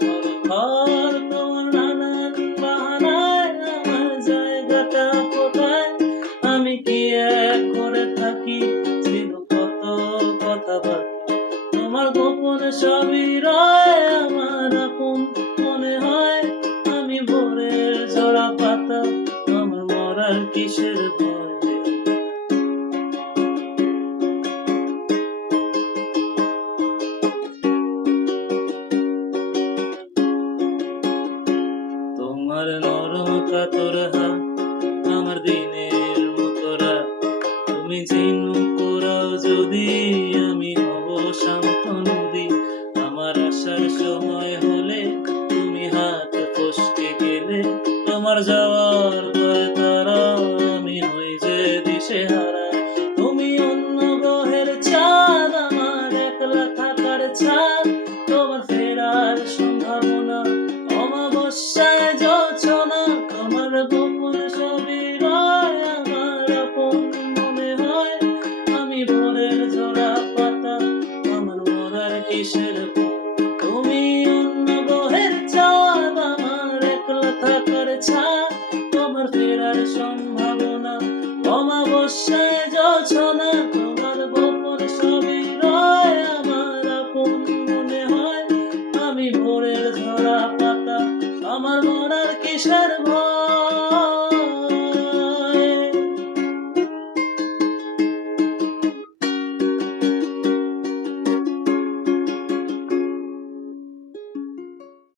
করো ঘর তোমার নানান বাহানায়। আমার জায়গাটা কোথায়, আমি কি এক করে থাকি, ছিল কত কথা বাকি। তোমার গোপন সবই রয় আমার আপন মনে হয়। আমি ভোরের ঝরা পাতা, আমার মরার কিসের ভয়। তোমার নরম কাতর হাত, আমার দিনের মতো রাত। তুমি ঝিনুক কুড়াও যদি, আমি হব শান্ত নদী। আমার আসার সময় হলে তুমি হাত ফসকে গেলে। তোমার যাওয়ার ভয় তারা, আমি হই যে দিশেহারা। তুমি অন্য গ্রহের চাঁদ, আমার একলা থাকার ছাদ। তোমার ফেরার সম্ভাবনা, অমাবস্যায় জোছনা। তোমার গোপন সবই রয় আমার আপন মনে হয়। আমি ভোরের ঝরা পাতা, আমার মরার কিসের ভয়। তুমি অন্য গ্রহের চাঁদ, আমার একলা থাকার ছাদ। তোমার ফেরার সম্ভাবনা, অমাবস্যায় জোছনা। তোমার গোপন সবই রয় আমার আপন মনে হয়। আমি ভোরের ঝরা পাতা, আমার মরার কিসের ভয়।